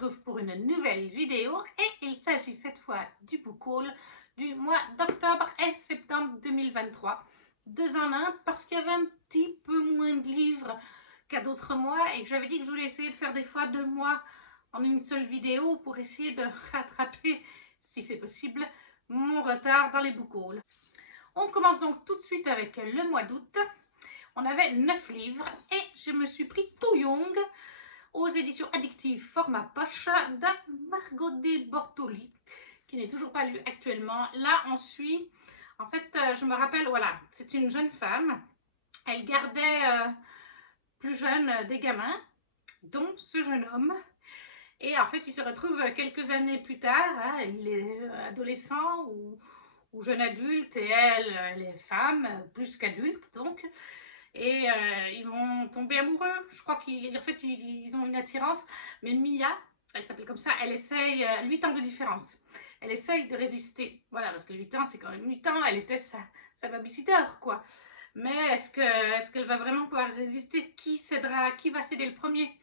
retrouve pour une nouvelle vidéo et il s'agit cette fois du book haul du mois d'octobre et septembre 2023. 2 en 1 parce qu'il y avait un petit peu moins de livres qu'à d'autres mois et que j'avais dit que je voulais essayer de faire des fois 2 mois en une seule vidéo pour essayer de rattraper, si c'est possible, mon retard dans les book hauls. On commence donc tout de suite avec le mois d'août. On avait 9 livres et je me suis pris Too Young aux éditions addictives format poche de Margot D. Bortoli, qui n'est toujours pas lu actuellement. Là, on suit, en fait, je me rappelle, voilà, c'est une jeune femme. Elle gardait plus jeune des gamins, dont ce jeune homme. Et en fait, il se retrouve quelques années plus tard, hein, il est adolescent ou jeune adulte, et elle est femme, plus qu'adulte donc. Et ils vont tomber amoureux. Je crois qu'en fait, ils ont une attirance. Mais Mia, elle s'appelle comme ça, elle essaye, 8 ans de différence. Elle essaye de résister. Voilà, parce que 8 ans, c'est quand même 8 ans. Elle était sa babysitter, quoi. Mais est-ce qu'elle va vraiment pouvoir résister? Qui cédera? Qui va céder le premier?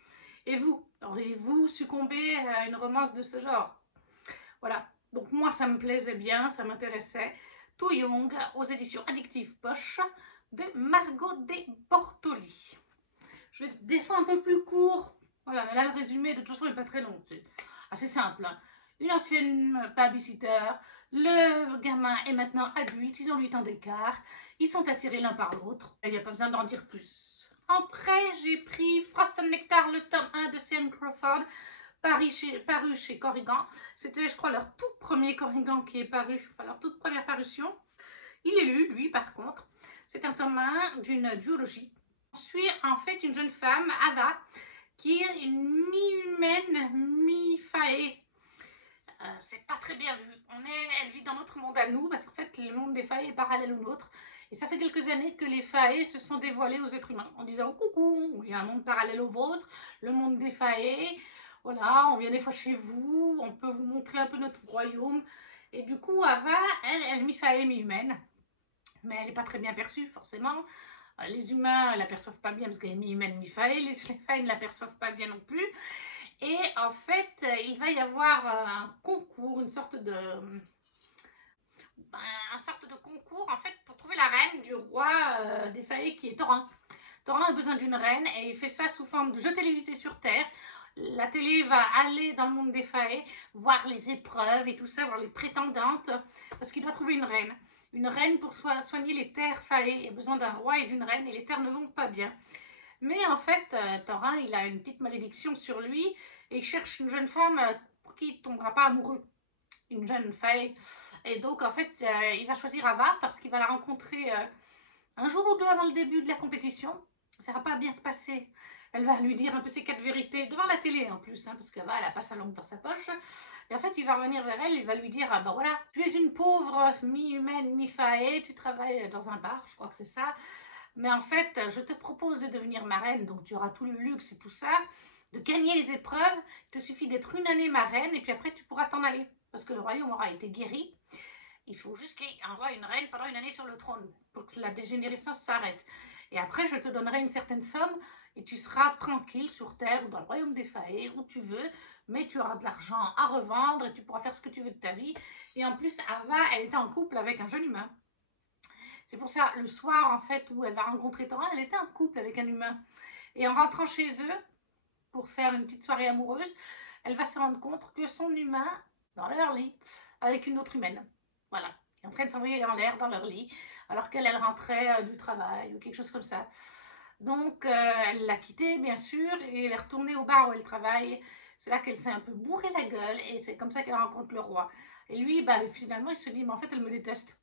Et vous? Auriez-vous succombé à une romance de ce genre? Voilà. Donc moi, ça me plaisait bien, ça m'intéressait. Too Young, aux éditions addictives poche, de Margot D. Bortoli. Je vais des fois un peu plus court. Voilà, mais là, le résumé, de toute façon, n'est pas très long. C'est assez simple. Hein. Une ancienne babysitter, le gamin est maintenant adulte, ils ont 8 ans d'écart, ils sont attirés l'un par l'autre. Il n'y a pas besoin d'en dire plus. Après, j'ai pris Frost and Nectar, le tome 1 de C.M. Crawford, paru chez Corrigan. C'était, je crois, leur tout premier Corrigan qui est paru, enfin leur toute première parution. Il est lu, lui, par contre. C'est un tome 1 d'une duologie. On suit en fait une jeune femme, Ava, qui est une mi-humaine, mi-faée. C'est pas très bien vu. Elle vit dans notre monde à nous, parce qu'en fait, le monde des faées est parallèle au nôtre. Et ça fait quelques années que les faées se sont dévoilées aux êtres humains en disant oh, coucou, il y a un monde parallèle au vôtre, le monde des faées. Voilà, on vient des fois chez vous, on peut vous montrer un peu notre royaume. Et du coup, Ava, elle est mi-faée, mi-humaine. Mais elle n'est pas très bien perçue, forcément. Les humains ne l'aperçoivent pas bien parce qu'elle est mi-humaine, mi-faée. Les faées ne l'aperçoivent pas bien non plus. Et en fait, il va y avoir un concours, une sorte de concours, en fait, pour trouver la reine du roi des faées qui est Thorin. Thorin a besoin d'une reine et il fait ça sous forme de jeu télévisé sur Terre. La télé va aller dans le monde des faées, voir les épreuves et tout ça, voir les prétendantes, parce qu'il doit trouver une reine. Une reine pour soigner les terres faées. Il y a besoin d'un roi et d'une reine et les terres ne vont pas bien. Mais en fait, Thorin, il a une petite malédiction sur lui et il cherche une jeune femme pour qui il ne tombera pas amoureux. Une jeune faée. Et donc, en fait, il va choisir Ava parce qu'il va la rencontrer un jour ou deux avant le début de la compétition. Ça ne va pas bien se passer. Elle va lui dire un peu ses 4 vérités devant la télé en plus, hein, parce qu'Ava, elle n'a pas sa langue dans sa poche. Et en fait, il va revenir vers elle, il va lui dire, ah ben voilà, tu es une pauvre mi-humaine, mi-faée, tu travailles dans un bar, je crois que c'est ça. Mais en fait, je te propose de devenir ma reine, donc tu auras tout le luxe et tout ça, de gagner les épreuves. Il te suffit d'être une année ma reine, et puis après, tu pourras t'en aller. Parce que le royaume aura été guéri. Il faut juste qu'il y ait un roi et une reine pendant une année sur le trône, pour que la dégénérescence s'arrête. Et après, je te donnerai une certaine somme, et tu seras tranquille sur Terre ou dans le royaume des faées, où tu veux, mais tu auras de l'argent à revendre, et tu pourras faire ce que tu veux de ta vie. Et en plus, Ava, elle était en couple avec un jeune humain. C'est pour ça, le soir, en fait, où elle va rencontrer Thorin, elle était en couple avec un humain. Et en rentrant chez eux, pour faire une petite soirée amoureuse, elle va se rendre compte que son humain, dans leur lit, avec une autre humaine, voilà, qui est en train de s'envoyer en l'air dans leur lit, alors qu'elle rentrait du travail ou quelque chose comme ça. Donc, elle l'a quitté, bien sûr, et elle est retournée au bar où elle travaille. C'est là qu'elle s'est un peu bourré la gueule, et c'est comme ça qu'elle rencontre le roi. Et lui, bah, finalement, il se dit, mais en fait, elle me déteste.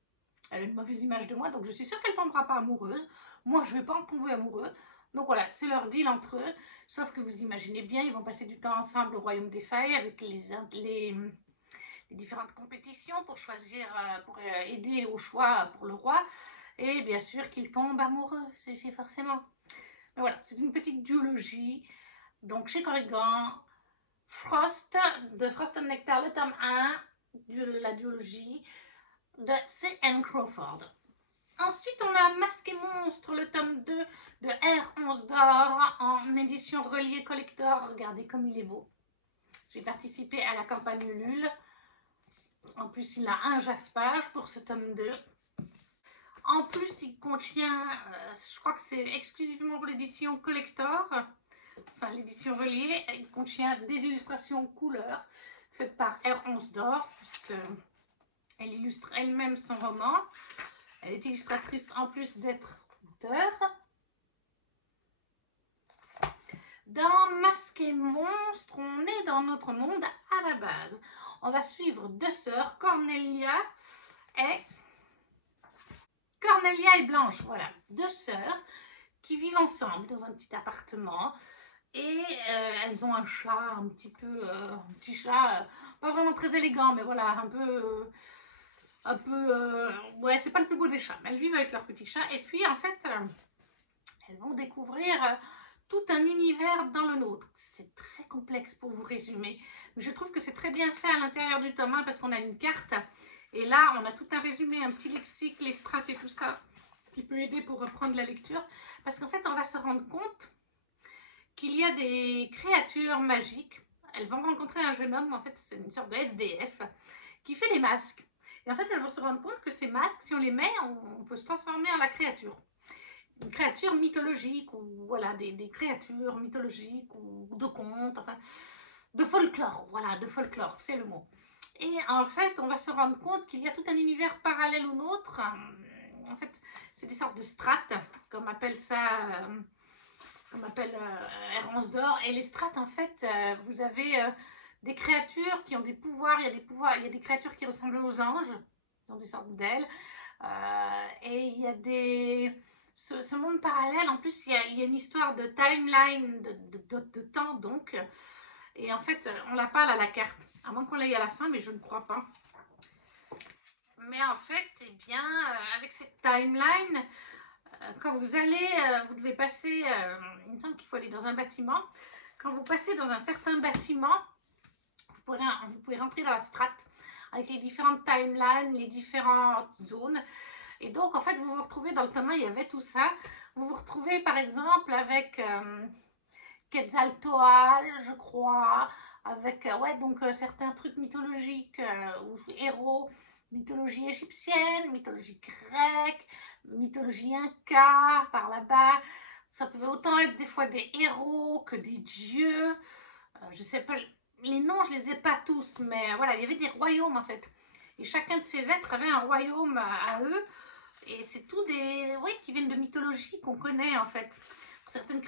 Elle a une mauvaise image de moi, donc je suis sûre qu'elle ne tombera pas amoureuse. Moi, je ne vais pas en tomber amoureux. Donc voilà, c'est leur deal entre eux. Sauf que vous imaginez bien, ils vont passer du temps ensemble au royaume des faées avec les différentes compétitions pour choisir, pour aider au choix pour le roi. Et bien sûr qu'ils tombent amoureux, c'est forcément. Mais voilà, c'est une petite duologie. Donc chez Corrigan, Frost, de Frost and Nectar, le tome 1 de la duologie de C.M. Crawford. Ensuite, on a Masque et Monstre, le tome 2 de R11 d'or en édition reliée collector. Regardez comme il est beau. J'ai participé à la campagne Ulule. En plus, il a un jaspage pour ce tome 2. En plus, il contient, je crois que c'est exclusivement pour l'édition collector, enfin l'édition reliée, il contient des illustrations couleurs faites par Errance d'Or, puisqu'elle illustre elle-même son roman. Elle est illustratrice en plus d'être auteure. Dans Masque et Monstre, on est dans notre monde à la base. On va suivre deux sœurs, Cornelia et Blanche. Voilà, deux sœurs qui vivent ensemble dans un petit appartement. Et elles ont un chat, un petit chat, pas vraiment très élégant, mais voilà, ouais, c'est pas le plus beau des chats, mais elles vivent avec leur petit chat. Et puis en fait, elles vont découvrir tout un univers dans le nôtre. C'est très complexe pour vous résumer, mais je trouve que c'est très bien fait à l'intérieur du tome 1 parce qu'on a une carte et là on a tout un résumé, un petit lexique, les strates et tout ça, ce qui peut aider pour reprendre la lecture, parce qu'en fait on va se rendre compte qu'il y a des créatures magiques. Elles vont rencontrer un jeune homme, en fait c'est une sorte de SDF qui fait des masques, et en fait elles vont se rendre compte que ces masques, si on les met, on peut se transformer en la créature. Une créature mythologique, ou voilà, des créatures mythologiques, ou de contes, enfin, de folklore, voilà, de folklore, c'est le mot. Et en fait, on va se rendre compte qu'il y a tout un univers parallèle au nôtre. En fait, c'est des sortes de strates, comme appelle ça, Errance d'Or. Et les strates, en fait, vous avez des créatures qui ont des pouvoirs. Il y a des créatures qui ressemblent aux anges, ils ont des sortes d'ailes. Et il y a ce monde parallèle, en plus il y a une histoire de timeline, de temps donc, et en fait on l'a pas là la carte, à moins qu'on l'aille à la fin, mais je ne crois pas. Mais en fait, eh bien, avec cette timeline, quand vous allez, vous devez passer, il me semble qu'il faut aller dans un bâtiment, quand vous passez dans un certain bâtiment, vous pouvez rentrer dans la strate, avec les différentes timelines, les différentes zones. Et donc, en fait, vous vous retrouvez dans le tome 1, il y avait tout ça. Vous vous retrouvez, par exemple, avec Quetzalcoatl, je crois, avec ouais, donc, certains trucs mythologiques, ou héros, mythologie égyptienne, mythologie grecque, mythologie inca, par là-bas. Ça pouvait autant être des fois des héros que des dieux. Je sais pas, les noms, je les ai pas tous, mais voilà, il y avait des royaumes, en fait. Et chacun de ces êtres avait un royaume à eux. Et c'est tout des, oui, qui viennent de mythologie qu'on connaît en fait. Certains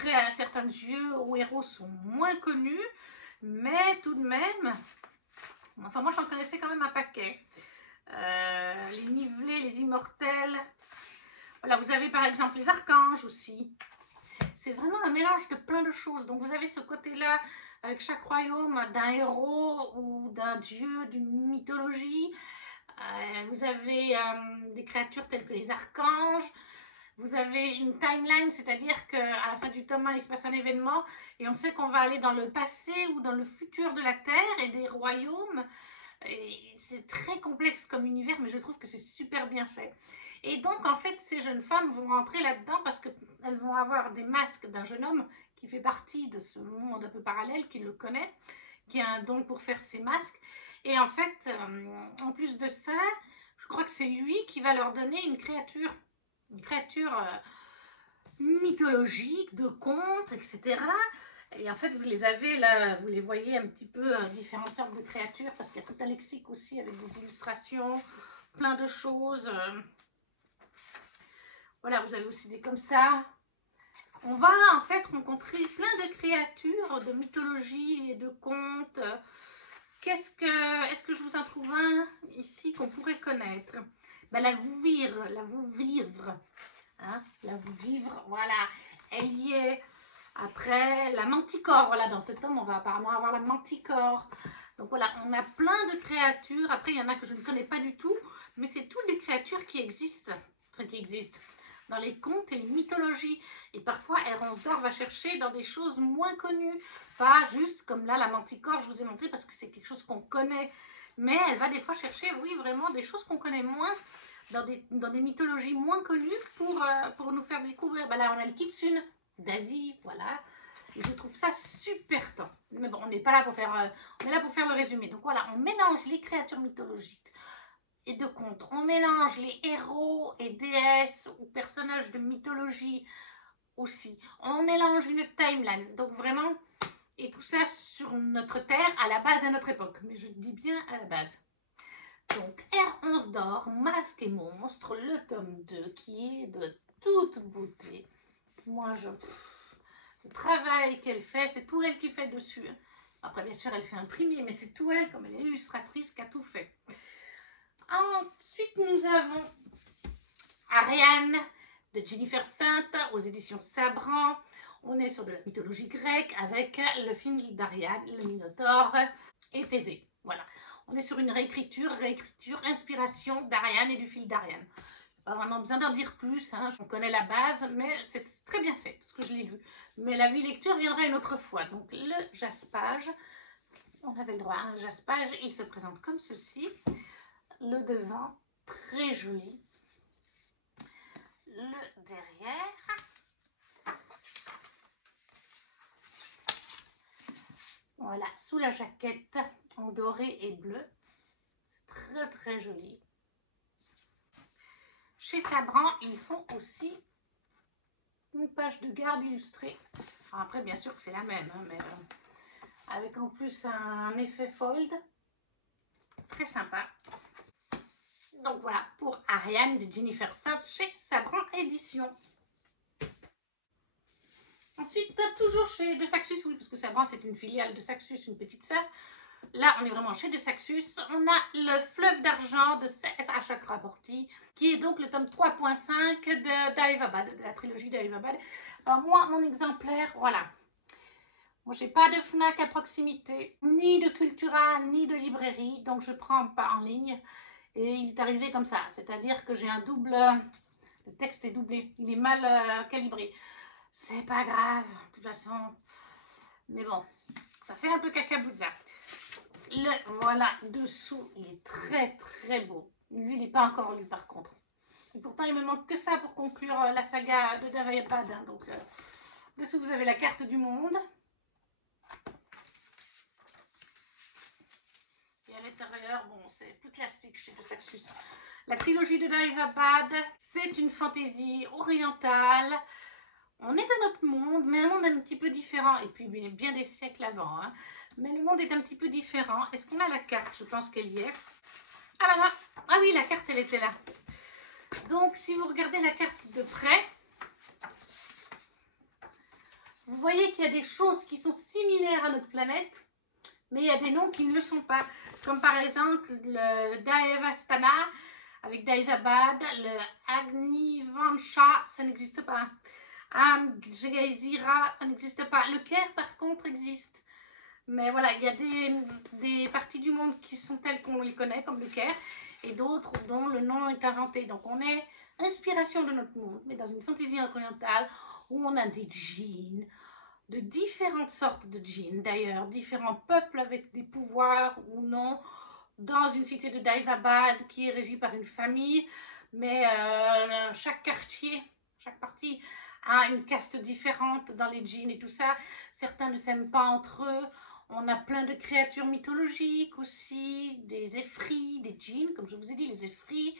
dieux ou héros sont moins connus, mais tout de même, enfin moi j'en connaissais quand même un paquet. Les nivelés, les immortels. Voilà, vous avez par exemple les archanges aussi. C'est vraiment un mélange de plein de choses. Donc vous avez ce côté-là avec chaque royaume d'un héros ou d'un dieu, d'une mythologie. Vous avez des créatures telles que les archanges. Vous avez une timeline, c'est-à-dire qu'à la fin du tome 1, il se passe un événement et on sait qu'on va aller dans le passé ou dans le futur de la Terre et des royaumes. C'est très complexe comme univers, mais je trouve que c'est super bien fait. Et donc, en fait, ces jeunes femmes vont rentrer là-dedans parce qu'elles vont avoir des masques d'un jeune homme qui fait partie de ce monde un peu parallèle, qui le connaît, qui a un don pour faire ses masques. Et en fait, en plus de ça, je crois que c'est lui qui va leur donner une créature mythologique, de contes, etc. Et en fait, vous les avez là, vous les voyez un petit peu, différentes sortes de créatures, parce qu'il y a tout un lexique aussi avec des illustrations, plein de choses. Voilà, vous avez aussi des comme ça. On va en fait rencontrer plein de créatures de mythologie et de contes. Est-ce que je vous en trouve un ici qu'on pourrait connaître? Ben, la Vouvivre, hein, la Vouvivre, voilà, elle y est. Après, la Manticore, voilà, dans ce tome, on va apparemment avoir la Manticore. Donc voilà, on a plein de créatures. Après, il y en a que je ne connais pas du tout, mais c'est toutes des créatures qui existent, dans les contes et les mythologies. Et parfois, Errance d'Or va chercher dans des choses moins connues. Pas juste comme là, la Manticore, je vous ai montré parce que c'est quelque chose qu'on connaît. Mais elle va des fois chercher, oui, vraiment des choses qu'on connaît moins, dans des mythologies moins connues pour nous faire découvrir. Ben là, on a le Kitsune d'Asie, voilà. Et je trouve ça super temps. Mais bon, on n'est pas là pour faire, on est là pour faire le résumé. Donc voilà, on mélange les créatures mythologiques et de contes. On mélange les héros et déesses ou personnages de mythologie aussi. On mélange une timeline. Donc vraiment, et tout ça sur notre Terre, à la base à notre époque. Mais je dis bien à la base. Donc R11 d'or, Masques et Monstres, le tome 2 qui est de toute beauté. Moi, le travail qu'elle fait, c'est tout elle qui fait dessus. Après, bien sûr, elle fait imprimer, mais c'est tout elle, comme elle est illustratrice, qui a tout fait. Ensuite, nous avons Ariane de Jennifer Sainte aux éditions Sabran. On est sur de la mythologie grecque avec le film d'Ariane, le Minotaure et Thésée. Voilà. On est sur une réécriture, inspiration d'Ariane et du fil d'Ariane. Pas vraiment besoin d'en dire plus, hein. On connaît la base, mais c'est très bien fait, parce que je l'ai lu. Mais la lecture viendra une autre fois. Donc le jaspage, on avait le droit à un jaspage, il se présente comme ceci. Le devant, très joli. Le derrière. Voilà, sous la jaquette, en doré et bleu. C'est très très joli. Chez Sabran, ils font aussi une page de garde illustrée. Alors après, bien sûr que c'est la même, hein, mais avec en plus un effet fold. Très sympa. Donc voilà, pour Ariane de Jennifer Sainte chez Sabran Édition. Ensuite, toujours chez De Saxus, oui, parce que Sabran c'est une filiale de Saxus, une petite sœur. Là, on est vraiment chez De Saxus. On a le Fleuve d'argent de C.S. Chakraborty, qui est donc le tome 3.5 d'Aevabad, de la trilogie d'Aevabad. Alors moi, mon exemplaire, voilà. Moi, j'ai pas de Fnac à proximité, ni de Cultura, ni de librairie, donc je prends pas en ligne. Et il est arrivé comme ça, c'est-à-dire que j'ai un double... Le texte est doublé, il est mal calibré. C'est pas grave, de toute façon. Mais bon, ça fait un peu cacaboudza. Le voilà dessous, il est très très beau. Lui, il n'est pas encore lu par contre. Et pourtant, il me manque que ça pour conclure la saga de Daevabad. Hein. Donc, dessous, vous avez la carte du monde. Et à l'intérieur, bon, c'est plus classique chez De Saxus. La trilogie de Daevabad, c'est une fantaisie orientale. On est dans notre monde, mais un monde un petit peu différent. Et puis, bien des siècles avant. Hein. Mais le monde est un petit peu différent. Est-ce qu'on a la carte? Je pense qu'elle y est. Ah ben là, ah oui, la carte, elle était là. Donc, si vous regardez la carte de près, vous voyez qu'il y a des choses qui sont similaires à notre planète, mais il y a des noms qui ne le sont pas. Comme par exemple le Daevastana avec Daevabad, le Agnivansha, ça n'existe pas. Amgezira, ça n'existe pas. Le Caire, par contre, existe. Mais voilà, il y a des parties du monde qui sont telles qu'on les connaît, comme le Caire, et d'autres dont le nom est inventé. Donc on est inspiration de notre monde, mais dans une fantaisie orientale où on a des djinns, de différentes sortes de djinns d'ailleurs, différents peuples avec des pouvoirs ou non, dans une cité de Daevabad qui est régie par une famille, mais chaque quartier, chaque partie a une caste différente dans les djinns et tout ça. Certains ne s'aiment pas entre eux. On a plein de créatures mythologiques aussi, des effrits, des djinns, comme je vous ai dit, les effrits,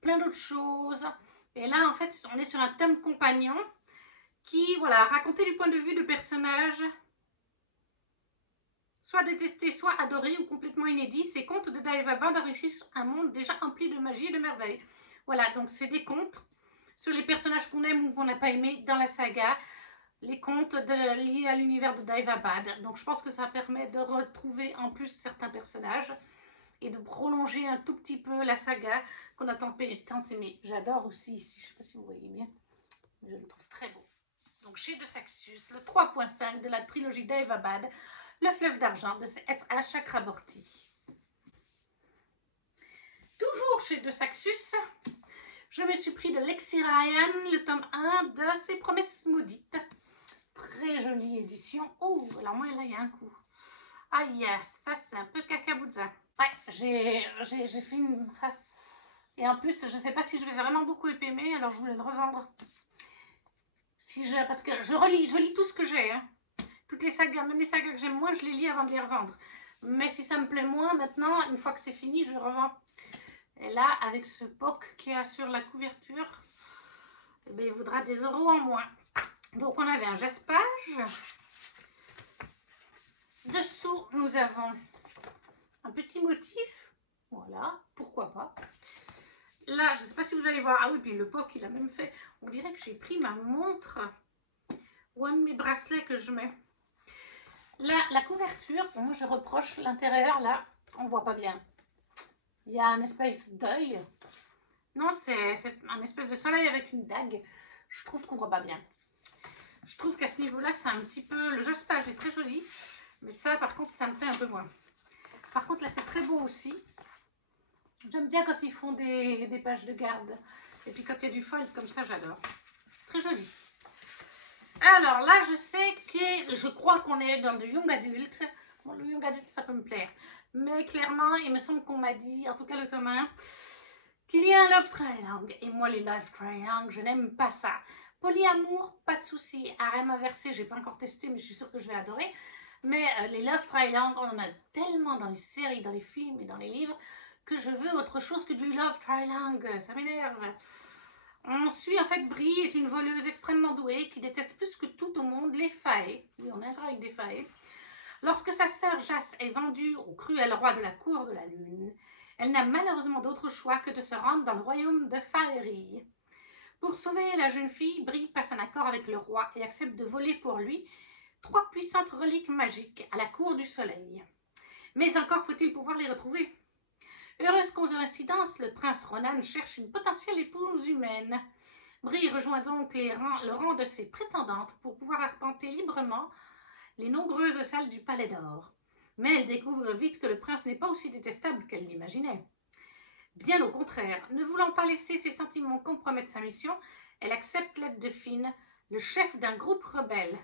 plein d'autres choses. Et là, en fait, on est sur un thème compagnon qui, voilà, raconté du point de vue de personnages soit détestés, soit adorés ou complètement inédits. Ces contes de Daevabad enrichissent un monde déjà rempli de magie et de merveilles. Voilà, donc c'est des contes sur les personnages qu'on aime ou qu'on n'a pas aimé dans la saga. Les contes liés à l'univers de Daevabad. Donc je pense que ça permet de retrouver en plus certains personnages et de prolonger un tout petit peu la saga qu'on a tant aimé. J'adore aussi ici, je ne sais pas si vous voyez bien, mais je le trouve très beau. Donc chez De Saxus, le 3.5 de la trilogie Daevabad, le fleuve d'argent de C.S. Chakraborty. Toujours chez De Saxus, je me suis pris de Lexi Ryan, le tome 1 de Ses promesses maudites. Très jolie édition. Oh, alors moi là il y a un coup. Aïe, ça c'est un peu cacaboudza. Ouais, j'ai fait une... Et en plus, je ne sais pas si je vais vraiment beaucoup aimer, alors je voulais le revendre. Parce que je lis tout ce que j'ai. Hein. Toutes les sagas, même les sagas que j'aime moins, je les lis avant de les revendre. Mais si ça me plaît moins, maintenant, une fois que c'est fini, je revends. Et là, avec ce POC qui est sur la couverture, eh bien, il vaudra des euros en moins. Donc, on avait un jaspage. Dessous, nous avons un petit motif. Voilà, pourquoi pas. Là, je ne sais pas si vous allez voir. Ah oui, puis le POC, il a même fait. On dirait que j'ai pris ma montre ou un de mes bracelets que je mets. Là, la couverture, moi je reproche l'intérieur, là, on ne voit pas bien. Il y a un espèce d'œil. Non, c'est un espèce de soleil avec une dague. Je trouve qu'on ne voit pas bien. Je trouve qu'à ce niveau-là, c'est un petit peu... Le jaspage est très joli, mais ça, par contre, ça me plaît un peu moins. Par contre, là, c'est très beau aussi. J'aime bien quand ils font des pages de garde. Et puis quand il y a du foil comme ça, j'adore. Très joli. Alors là, je crois qu'on est dans du young adulte. Bon, le young adulte, ça peut me plaire. Mais clairement, il me semble qu'on m'a dit, en tout cas le tome 1, qu'il y a un love triangle. Et moi, les love triangles, je n'aime pas ça. Polyamour, pas de souci. Harem inversé, j'ai pas encore testé, mais je suis sûre que je vais adorer. Mais les love triangles, on en a tellement dans les séries, dans les films et dans les livres que je veux autre chose que du love triangle. Ça m'énerve. On suit en fait Brie est une voleuse extrêmement douée qui déteste plus que tout au monde les faées. Oui, on est encore avec des faées. Lorsque sa sœur Jas est vendue au cruel roi de la cour de la lune, elle n'a malheureusement d'autre choix que de se rendre dans le royaume de Faerie. Pour sauver la jeune fille, Brie passe un accord avec le roi et accepte de voler pour lui 3 puissantes reliques magiques à la cour du soleil. Mais encore faut-il pouvoir les retrouver. Heureuse coïncidence, le prince Ronan cherche une potentielle épouse humaine. Brie rejoint donc le rang de ses prétendantes pour pouvoir arpenter librement les nombreuses salles du Palais d'Or. Mais elle découvre vite que le prince n'est pas aussi détestable qu'elle l'imaginait. Bien au contraire, ne voulant pas laisser ses sentiments compromettre sa mission, elle accepte l'aide de Finn, le chef d'un groupe rebelle.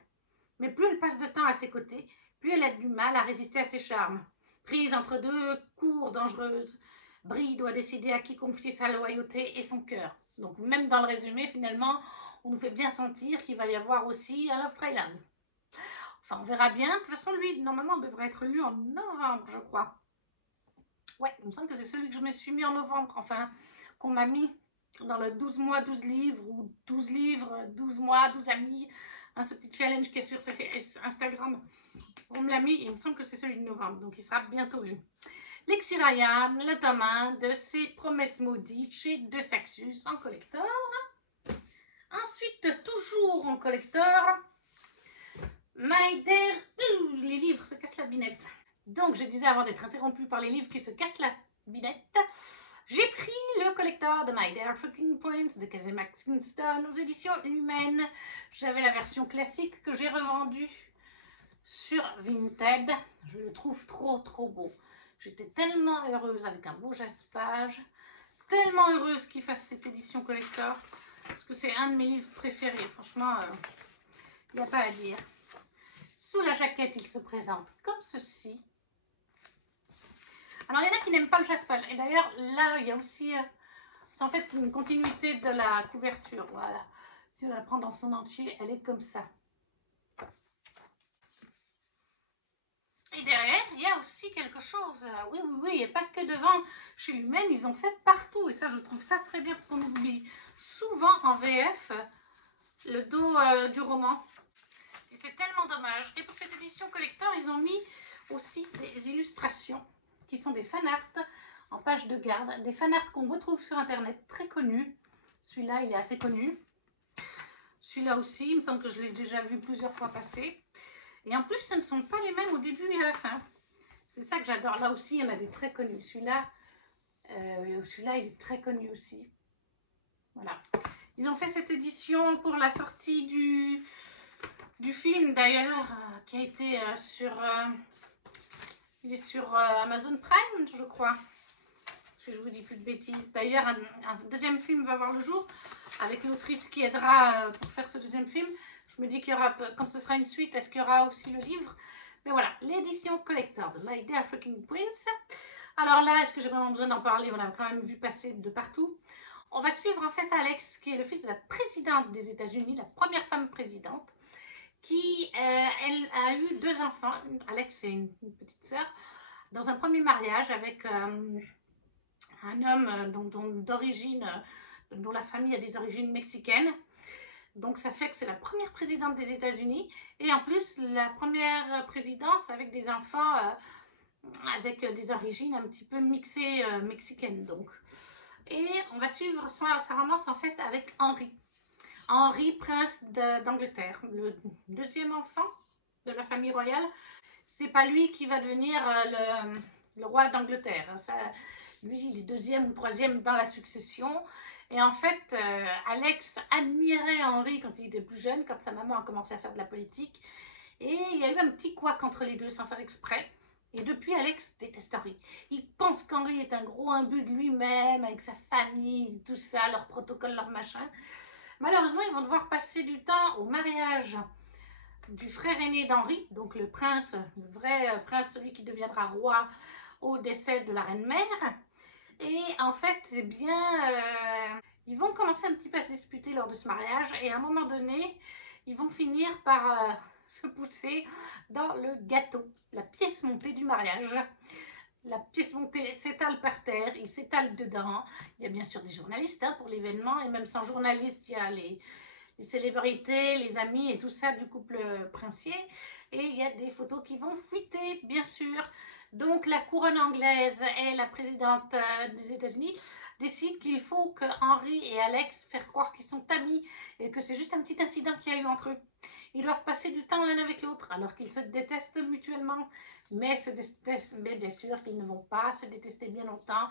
Mais plus elle passe de temps à ses côtés, plus elle a du mal à résister à ses charmes. Prise entre deux cours dangereuses, Brie doit décider à qui confier sa loyauté et son cœur. Donc même dans le résumé, finalement, on nous fait bien sentir qu'il va y avoir aussi un Love Triangle. Enfin, on verra bien. De toute façon, lui, normalement, devrait être lu en novembre, je crois. Ouais, il me semble que c'est celui que je me suis mis en novembre. Enfin, qu'on m'a mis dans le 12 mois, 12 livres, ou 12 livres, 12 mois, 12 amis. Hein, ce petit challenge qui est sur Instagram. On me l'a mis, il me semble que c'est celui de novembre, donc il sera bientôt lu. Lexi Ryan, le tome 1 de ses promesses maudites chez De Saxus en collector. Ensuite, toujours en collector, My Dear... les livres se cassent la binette. Donc, je disais avant d'être interrompue par les livres qui se cassent la binette, j'ai pris le collector de My Dear Fucking Prince de Kazema Kingston aux éditions Humaines. J'avais la version classique que j'ai revendue sur Vinted. Je le trouve trop beau. J'étais tellement heureuse avec un beau jaspage, tellement heureuse qu'il fasse cette édition collector, parce que c'est un de mes livres préférés. Franchement, il n'y a pas à dire. Sous la jaquette, il se présente comme ceci. Alors, il y en a qui n'aiment pas le jaspage. Et d'ailleurs, là, il y a aussi... en fait, c'est une continuité de la couverture. Voilà. Si on la prend dans son entier, elle est comme ça. Et derrière, il y a aussi quelque chose. Oui, il n'y a pas que devant. Chez l'Humaine, ils ont fait partout. Et ça, je trouve ça très bien parce qu'on oublie souvent en VF le dos du roman. Et c'est tellement dommage. Et pour cette édition collector, ils ont mis aussi des illustrations qui sont des fanarts en page de garde. Des fanarts qu'on retrouve sur Internet, très connus. Celui-là, il est assez connu. Celui-là aussi, il me semble que je l'ai déjà vu plusieurs fois passer. Et en plus, ce ne sont pas les mêmes au début et à la fin. C'est ça que j'adore. Là aussi, il y en a des très connus. Celui-là, il est très connu aussi. Voilà. Ils ont fait cette édition pour la sortie du film, d'ailleurs, qui a été il est sur Amazon Prime, je crois. Parce que je vous dis plus de bêtises. D'ailleurs, un deuxième film va voir le jour avec l'autrice qui aidera pour faire ce deuxième film. Je me dis qu'il y aura, comme ce sera une suite, est-ce qu'il y aura aussi le livre? Mais voilà, l'édition collector de My Dear Fucking Prince. Alors là, est-ce que j'ai vraiment besoin d'en parler? On a quand même vu passer de partout. On va suivre en fait Alex, qui est le fils de la présidente des États-Unis, la première femme présidente, qui elle a eu 2 enfants. Alex est une petite sœur, dans un premier mariage avec un homme dont la famille a des origines mexicaines. Donc ça fait que c'est la première présidente des États-Unis et en plus la première présidence avec des enfants avec des origines un petit peu mixées mexicaines. Donc. Et on va suivre sa romance en fait avec Henri. Henri, prince d'Angleterre, le 2e enfant de la famille royale. C'est pas lui qui va devenir le roi d'Angleterre. Lui, il est 2e ou 3e dans la succession. Et en fait, Alex admirait Henri quand il était plus jeune, quand sa maman a commencé à faire de la politique. Et il y a eu un petit couac entre les deux sans faire exprès. Et depuis, Alex déteste Henri. Il pense qu'Henri est un gros imbu de lui-même, avec sa famille, tout ça, leur protocole, leur machin. Malheureusement, ils vont devoir passer du temps au mariage du frère aîné d'Henri, donc le prince, le vrai prince, celui qui deviendra roi au décès de la reine-mère. Et en fait, eh bien, ils vont commencer un petit peu à se disputer lors de ce mariage. Et à un moment donné, ils vont finir par se pousser dans le gâteau, la pièce montée du mariage. La pièce montée s'étale par terre, il s'étale dedans. Il y a bien sûr des journalistes pour l'événement, et même sans journalistes, il y a les célébrités, les amis et tout ça du couple princier. Et il y a des photos qui vont fuiter, bien sûr. Donc la couronne anglaise et la présidente des États-Unis décident qu'il faut que Henri et Alex fassent croire qu'ils sont amis et que c'est juste un petit incident qu'il y a eu entre eux. Ils doivent passer du temps l'un avec l'autre alors qu'ils se détestent mutuellement, mais bien sûr qu'ils ne vont pas se détester bien longtemps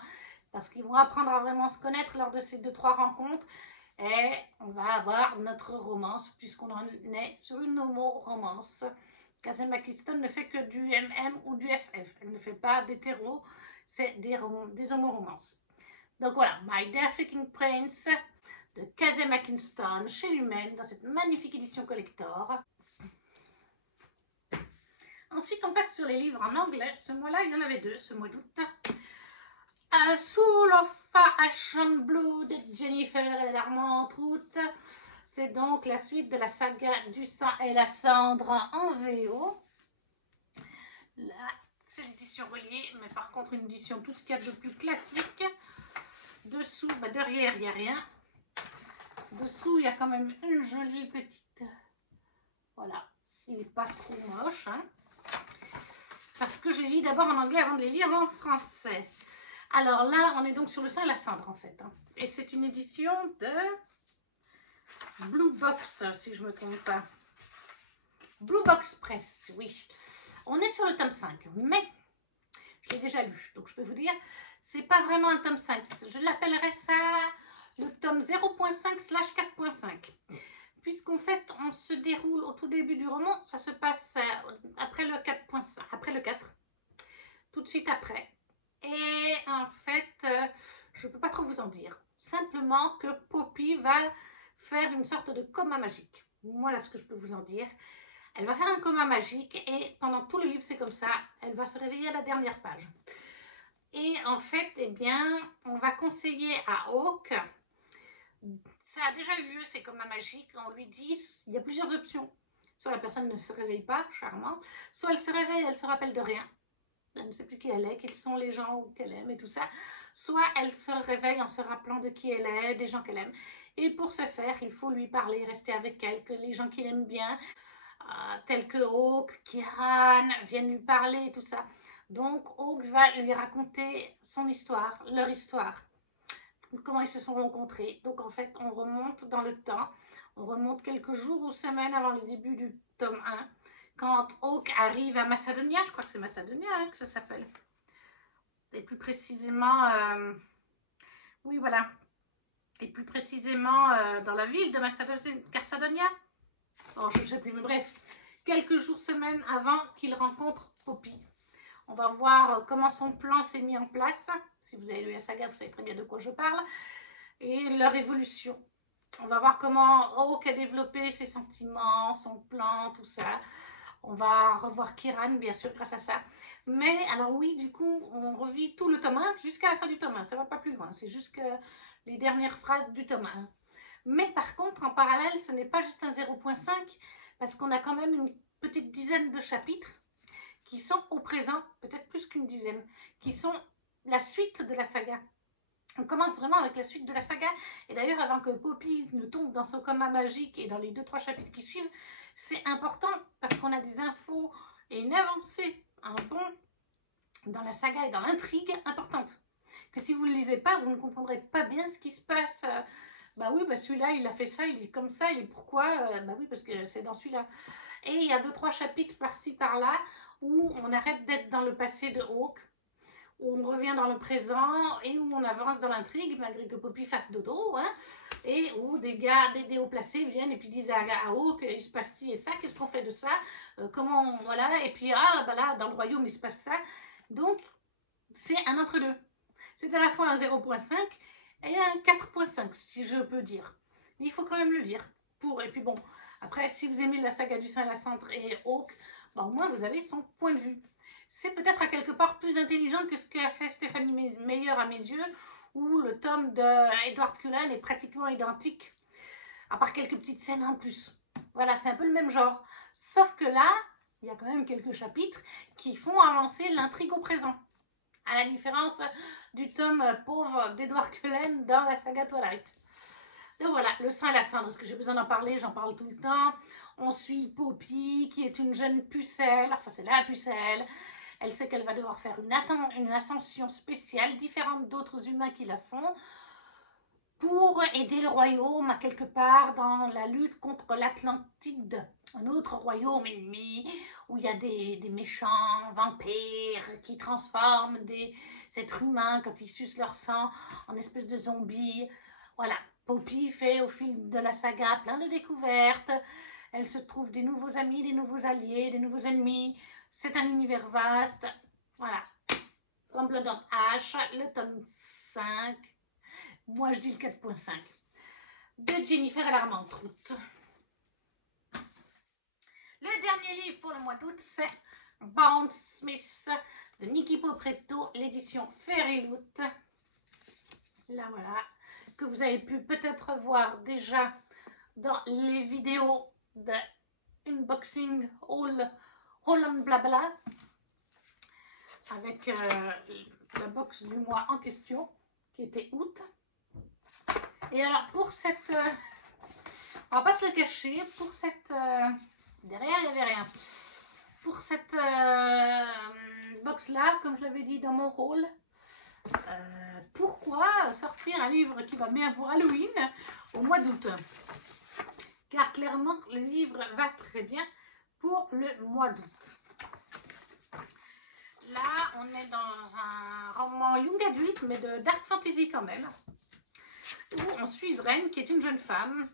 parce qu'ils vont apprendre à vraiment se connaître lors de ces 2-3 rencontres. Et on va avoir notre romance puisqu'on en est sur une homo-romance. Casey McKiston ne fait que du MM ou du FF. Elle ne fait pas d'hétéro, c'est des homo-romances. Donc voilà, My Dear Fucking Prince de Casey McKiston chez Lumen dans cette magnifique édition collector. Ensuite, on passe sur les livres en anglais. Ce mois-là, il y en avait 2, ce mois d'août. Soul of Ashen Blue de Jennifer et l'Armand Trout. C'est donc la suite de la saga du sang et la cendre en VO. Là, c'est l'édition reliée, mais par contre une édition tout ce qu'il y a de plus classique. Dessous, derrière, il n'y a rien. Dessous, il y a quand même une jolie petite... Voilà, il n'est pas trop moche. Parce que je les lis d'abord en anglais avant de les lire en français. Alors là, on est donc sur le sang et la cendre en fait. Et c'est une édition de Blue Box, si je ne me trompe pas. Blue Box Press, oui. On est sur le tome 5, mais je l'ai déjà lu. Donc je peux vous dire, c'est pas vraiment un tome 5. Je l'appellerais ça le tome 0.5/4.5. Puisqu'en fait, on se déroule au tout début du roman. Ça se passe après le 4.5, après le 4. Tout de suite après. Et en fait, je ne peux pas trop vous en dire. Simplement que Poppy va faire une sorte de coma magique. Voilà ce que je peux vous en dire. Elle va faire un coma magique et pendant tout le livre, c'est comme ça. Elle va se réveiller à la dernière page. Et en fait, eh bien, on va conseiller à Hawk. Ça a déjà eu lieu, ces comas magiques. On lui dit, il y a plusieurs options. Soit la personne ne se réveille pas, charmant. Soit elle se réveille, elle ne se rappelle de rien. Elle ne sait plus qui elle est, quels sont les gens qu'elle aime et tout ça. Soit elle se réveille en se rappelant de qui elle est, des gens qu'elle aime. Et pour ce faire, il faut lui parler, rester avec elle, que les gens qu'il aime bien, tels que Hawk, Kieran, viennent lui parler et tout ça. Donc Hawk va lui raconter son histoire, leur histoire. Comment ils se sont rencontrés. Donc en fait, on remonte dans le temps. On remonte quelques jours ou semaines avant le début du tome 1. Quand Hawk arrive à Macedonia, je crois que c'est Macedonia que ça s'appelle. Et plus précisément, oui voilà. Et plus précisément dans la ville de Macedonia. Bon, je ne sais plus, mais bref. Quelques jours, semaines avant qu'il rencontre Poppy. On va voir comment son plan s'est mis en place. Si vous avez lu la saga, vous savez très bien de quoi je parle. Et leur évolution. On va voir comment Hawk a développé ses sentiments, son plan, tout ça. On va revoir Kieran, bien sûr, grâce à ça. Mais, alors oui, du coup, on revit tout le tome 1 jusqu'à la fin du tome 1. Ça ne va pas plus loin. C'est jusqu'à les dernières phrases du tome 1. Mais par contre, en parallèle, ce n'est pas juste un 0.5, parce qu'on a quand même une petite dizaine de chapitres qui sont au présent, peut-être plus qu'une dizaine, qui sont la suite de la saga. On commence vraiment avec la suite de la saga, et d'ailleurs avant que Poppy ne tombe dans son coma magique et dans les 2-3 chapitres qui suivent, c'est important parce qu'on a des infos et une avancée, un bond dans la saga et dans l'intrigue importante. Que si vous ne le lisez pas, vous ne comprendrez pas bien ce qui se passe. Bah oui, bah celui-là, il a fait ça, il est comme ça, et pourquoi bah oui, parce que c'est dans celui-là. Et il y a 2-3 chapitres par-ci, par-là, où on arrête d'être dans le passé de Hawke, où on revient dans le présent, et où on avance dans l'intrigue, malgré que Poppy fasse dodo, hein, et où des gars, des hauts placés viennent et puis disent à Hawke, il se passe ci et ça, qu'est-ce qu'on fait de ça, comment, voilà, et puis, ah, bah là, dans le royaume, il se passe ça. Donc, c'est un entre-deux. C'est à la fois un 0.5 et un 4.5, si je peux dire. Mais il faut quand même le lire. Et puis bon, après, si vous aimez la saga du Saint Lacendre et Hawke, bah, au moins vous avez son point de vue. C'est peut-être à quelque part plus intelligent que ce qu'a fait Stéphanie Meyer à mes yeux, où le tome de Edward Cullen est pratiquement identique, à part quelques petites scènes en plus. Voilà, c'est un peu le même genre. Sauf que là, il y a quand même quelques chapitres qui font avancer l'intrigue au présent. À la différence du tome pauvre d'Edward Cullen dans la saga Twilight. Donc voilà, le sang et la cendre, est-ce que j'ai besoin d'en parler? J'en parle tout le temps. On suit Poppy, qui est une jeune pucelle, enfin c'est la pucelle. Elle sait qu'elle va devoir faire une ascension spéciale, différente d'autres humains qui la font, pour aider le royaume à quelque part dans la lutte contre l'Atlantide, un autre royaume ennemi où il y a des méchants vampires qui transforment des êtres humains quand ils sucent leur sang en espèces de zombies. Voilà, Poppy fait au fil de la saga plein de découvertes. Elle se trouve des nouveaux amis, des nouveaux alliés, des nouveaux ennemis. C'est un univers vaste. Voilà. From Blood on Ash, le tome 5. Moi, je dis le 4.5. De Jennifer et l'Armand Trout. Le dernier livre pour le mois d'août, c'est Bound Smith de Nikki Popretto, l'édition Fairyloot. Là, voilà. Que vous avez pu peut-être voir déjà dans les vidéos de unboxing haul and blabla. Avec la box du mois en question, qui était août. Et alors pour cette, on va pas se le cacher, pour cette, derrière il n'y avait rien. Pour cette box là, comme je l'avais dit dans mon haul, pourquoi sortir un livre qui va bien pour Halloween au mois d'août? Car clairement le livre va très bien pour le mois d'août. Là, on est dans un roman young adulte, mais de dark fantasy quand même, où on suit Vren, qui est une jeune femme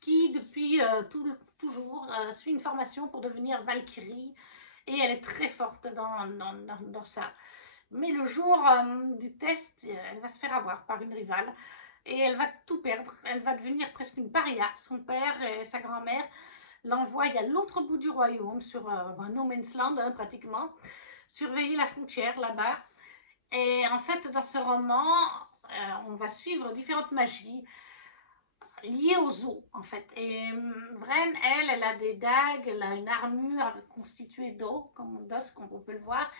qui, depuis toujours, suit une formation pour devenir Valkyrie, et elle est très forte dans ça. Mais le jour du test, elle va se faire avoir par une rivale, et elle va tout perdre. Elle va devenir presque une paria. Son père et sa grand-mère l'envoient à l'autre bout du royaume, sur un no man's land, hein, pratiquement, surveiller la frontière là-bas. Et en fait, dans ce roman, on va suivre différentes magies liées aux os, en fait. Et Vren, elle a des dagues, elle a une armure constituée d'os, comme on peut le voir,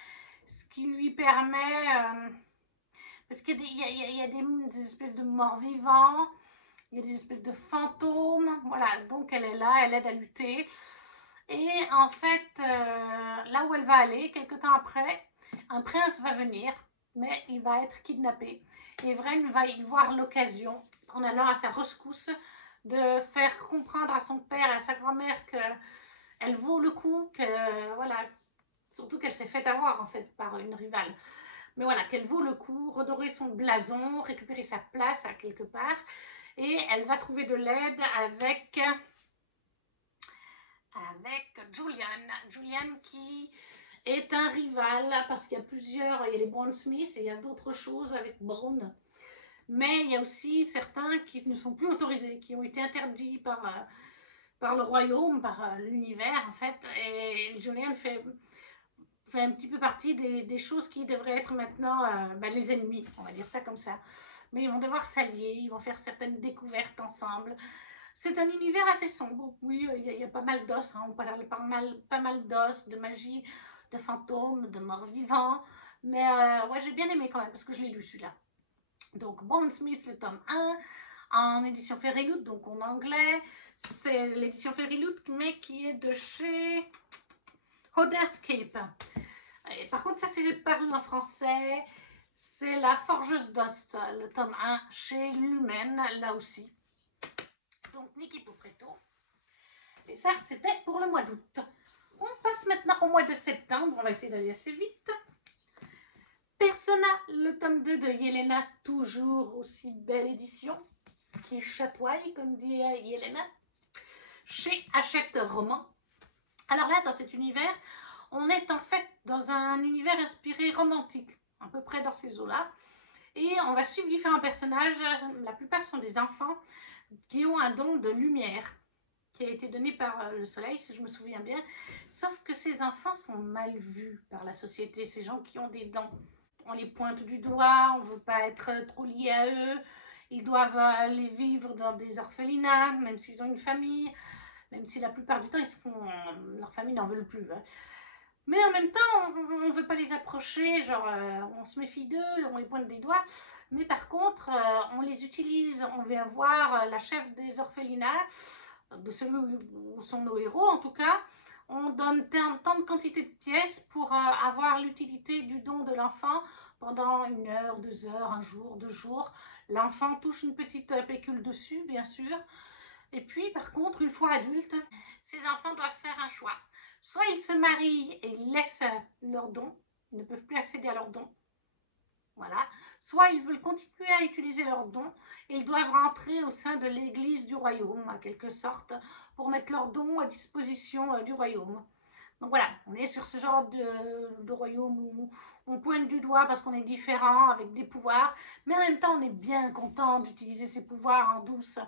ce qui lui permet... parce qu'il y a des espèces de morts vivants, il y a des espèces de fantômes, voilà, donc elle est là, elle aide à lutter. Et en fait, là où elle va aller, quelques temps après, un prince va venir, mais il va être kidnappé. Et Vren va y voir l'occasion, en allant à sa rescousse, de faire comprendre à son père et à sa grand-mère qu'elle vaut le coup, que voilà, surtout qu'elle s'est fait avoir en fait par une rivale. Mais voilà, qu'elle vaut le coup, redorer son blason, récupérer sa place à quelque part. Et elle va trouver de l'aide avec Julian qui est un rival, parce qu'il y a plusieurs, il y a les Brown Smith et il y a d'autres choses avec Brown, mais il y a aussi certains qui ne sont plus autorisés, qui ont été interdits par le royaume, par l'univers en fait, et Julian fait fait un petit peu partie des choses qui devraient être maintenant les ennemis, on va dire ça comme ça. Mais ils vont devoir s'allier, ils vont faire certaines découvertes ensemble. C'est un univers assez sombre, oui, il y a pas mal d'os, hein, on parle pas mal d'os, de magie, de fantômes, de morts vivants, mais ouais, j'ai bien aimé quand même, parce que je l'ai lu celui-là. Donc Bone Smith, le tome 1, en édition Fairyloot, donc en anglais, c'est l'édition Fairyloot, mais qui est de chez Hodderscape. Et par contre, ça c'est paru en français, c'est La Forgeuse d'Ost, le tome 1 chez Lumen, là aussi. Donc Niki Popreto. Et ça, c'était pour le mois d'août. On passe maintenant au mois de septembre, on va essayer d'aller assez vite. Persona, le tome 2 de Yelena, toujours aussi belle édition, qui chatoie, comme dit Yelena, chez Hachette Roman. Alors là, dans cet univers, on est en fait dans un univers inspiré romantique, à peu près dans ces eaux-là. Et on va suivre différents personnages, la plupart sont des enfants qui ont un don de lumière, qui a été donné par le soleil, si je me souviens bien. Sauf que ces enfants sont mal vus par la société, ces gens qui ont des dons. On les pointe du doigt, on ne veut pas être trop lié à eux. Ils doivent aller vivre dans des orphelinats, même s'ils ont une famille, même si la plupart du temps, leur famille n'en veut plus. Hein. Mais en même temps, on ne veut pas les approcher, genre on se méfie d'eux, on les pointe des doigts. Mais par contre, on les utilise. On vient voir la chef des orphelinats, de celui où sont nos héros en tout cas. On donne tant de quantité de pièces pour avoir l'utilité du don de l'enfant pendant 1 heure, 2 heures, 1 jour, 2 jours. L'enfant touche une petite pécule dessus, bien sûr. Et puis, par contre, une fois adultes, ces enfants doivent faire un choix. Soit ils se marient et ils laissent leurs dons, ils ne peuvent plus accéder à leurs dons. Voilà. Soit ils veulent continuer à utiliser leurs dons et ils doivent rentrer au sein de l'église du royaume, en quelque sorte, pour mettre leurs dons à disposition du royaume. Donc voilà, on est sur ce genre de royaume où on pointe du doigt parce qu'on est différent, avec des pouvoirs, mais en même temps on est bien content d'utiliser ces pouvoirs en douce,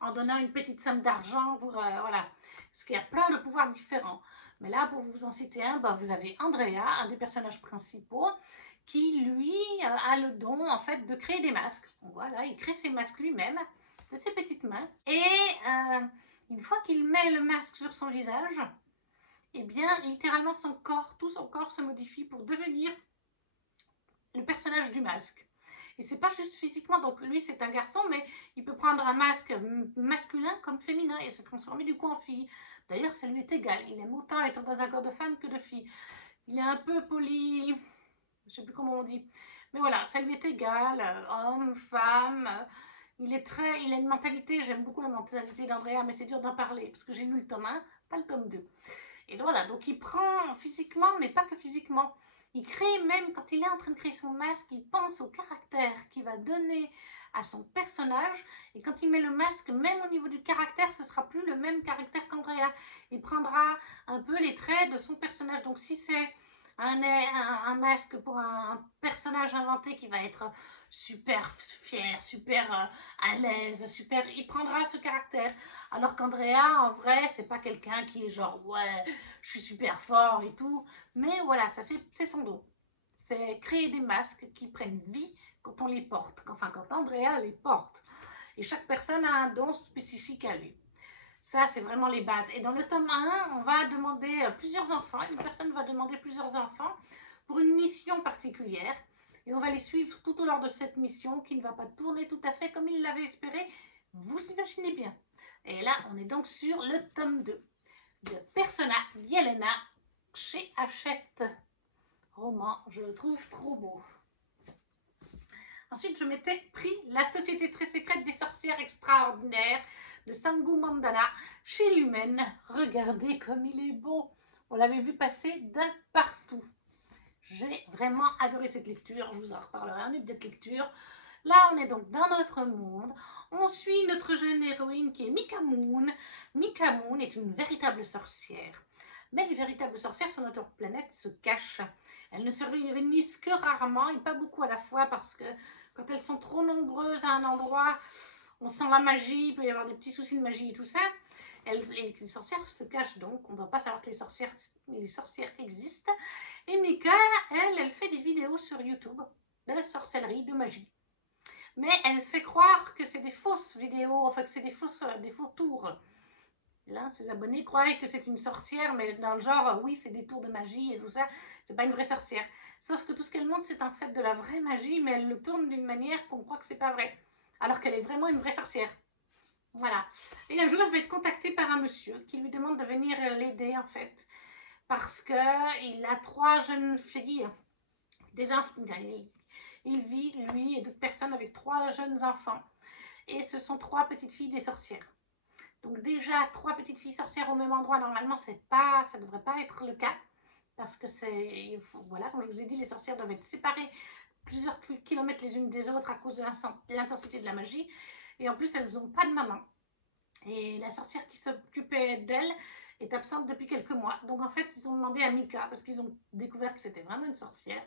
en donnant une petite somme d'argent pour, voilà, parce qu'il y a plein de pouvoirs différents. Mais là, pour vous en citer un, vous avez Andrea, un des personnages principaux, qui lui a le don en fait de créer des masques. Donc, voilà, il crée ses masques lui-même, de ses petites mains, et une fois qu'il met le masque sur son visage, et bien littéralement son corps, tout son corps se modifie pour devenir le personnage du masque. Et c'est pas juste physiquement, donc lui c'est un garçon, mais il peut prendre un masque masculin comme féminin et se transformer du coup en fille. D'ailleurs ça lui est égal, il aime autant être dans un corps de femme que de fille. Il est un peu poly, je sais plus comment on dit, mais voilà, ça lui est égal, homme, femme, il a une mentalité, j'aime beaucoup la mentalité d'Andrea, mais c'est dur d'en parler, parce que j'ai lu le tome 1, pas le tome 2. Et voilà, donc il prend physiquement, mais pas que physiquement, il crée même, quand il est en train de créer son masque, il pense au caractère qu'il va donner à son personnage, et quand il met le masque, même au niveau du caractère, ce ne sera plus le même caractère qu'Andrea. Il prendra un peu les traits de son personnage, donc si c'est un masque pour un personnage inventé qui va être super fier, super à l'aise, super, il prendra ce caractère. Alors qu'Andrea, en vrai, c'est pas quelqu'un qui est genre ouais, je suis super fort et tout, mais voilà, c'est son don. C'est créer des masques qui prennent vie quand on les porte, enfin quand Andrea les porte. Et chaque personne a un don spécifique à lui. Ça, c'est vraiment les bases. Et dans le tome 1, on va demander plusieurs enfants. Une personne va demander plusieurs enfants pour une mission particulière. Et on va les suivre tout au long de cette mission qui ne va pas tourner tout à fait comme il l'avait espéré. Vous imaginez bien. Et là, on est donc sur le tome 2 de Persona Yelena chez Hachette Roman. Je le trouve trop beau. Ensuite, je m'étais pris La Société très secrète des sorcières extraordinaires de Sangu Mandala chez Lumen. Regardez comme il est beau. On l'avait vu passer d'un partout. J'ai vraiment adoré cette lecture. Je vous en reparlerai un update lecture. Là, on est donc dans notre monde. On suit notre jeune héroïne qui est Mika Moon. Mika Moon est une véritable sorcière. Mais les véritables sorcières sur notre planète se cachent. Elles ne se réunissent que rarement et pas beaucoup à la fois parce que quand elles sont trop nombreuses à un endroit, on sent la magie, il peut y avoir des petits soucis de magie et tout ça. Les sorcières se cachent donc, on ne doit pas savoir que les sorcières existent. Et Mika, elle fait des vidéos sur YouTube de sorcellerie, de magie. Mais elle fait croire que c'est des fausses vidéos, enfin que c'est des faux tours. Là, ses abonnés croient que c'est une sorcière, mais dans le genre, oui, c'est des tours de magie et tout ça, c'est pas une vraie sorcière. Sauf que tout ce qu'elle montre, c'est en fait de la vraie magie, mais elle le tourne d'une manière qu'on croit que c'est pas vrai. Alors qu'elle est vraiment une vraie sorcière. Voilà. Et un jour, elle va être contactée par un monsieur qui lui demande de venir l'aider, en fait. Parce qu'il a 3 jeunes filles. Il vit, lui et d'autres personnes, avec 3 jeunes enfants. Et ce sont 3 petites filles des sorcières. Donc déjà, 3 petites filles sorcières au même endroit, normalement, ça ne devrait pas être le cas. Parce que voilà, comme je vous ai dit, les sorcières doivent être séparées plusieurs kilomètres les unes des autres à cause de l'intensité de la magie. Et en plus, elles n'ont pas de maman. Et la sorcière qui s'occupait d'elle est absente depuis quelques mois. Donc en fait, ils ont demandé à Mika, parce qu'ils ont découvert que c'était vraiment une sorcière.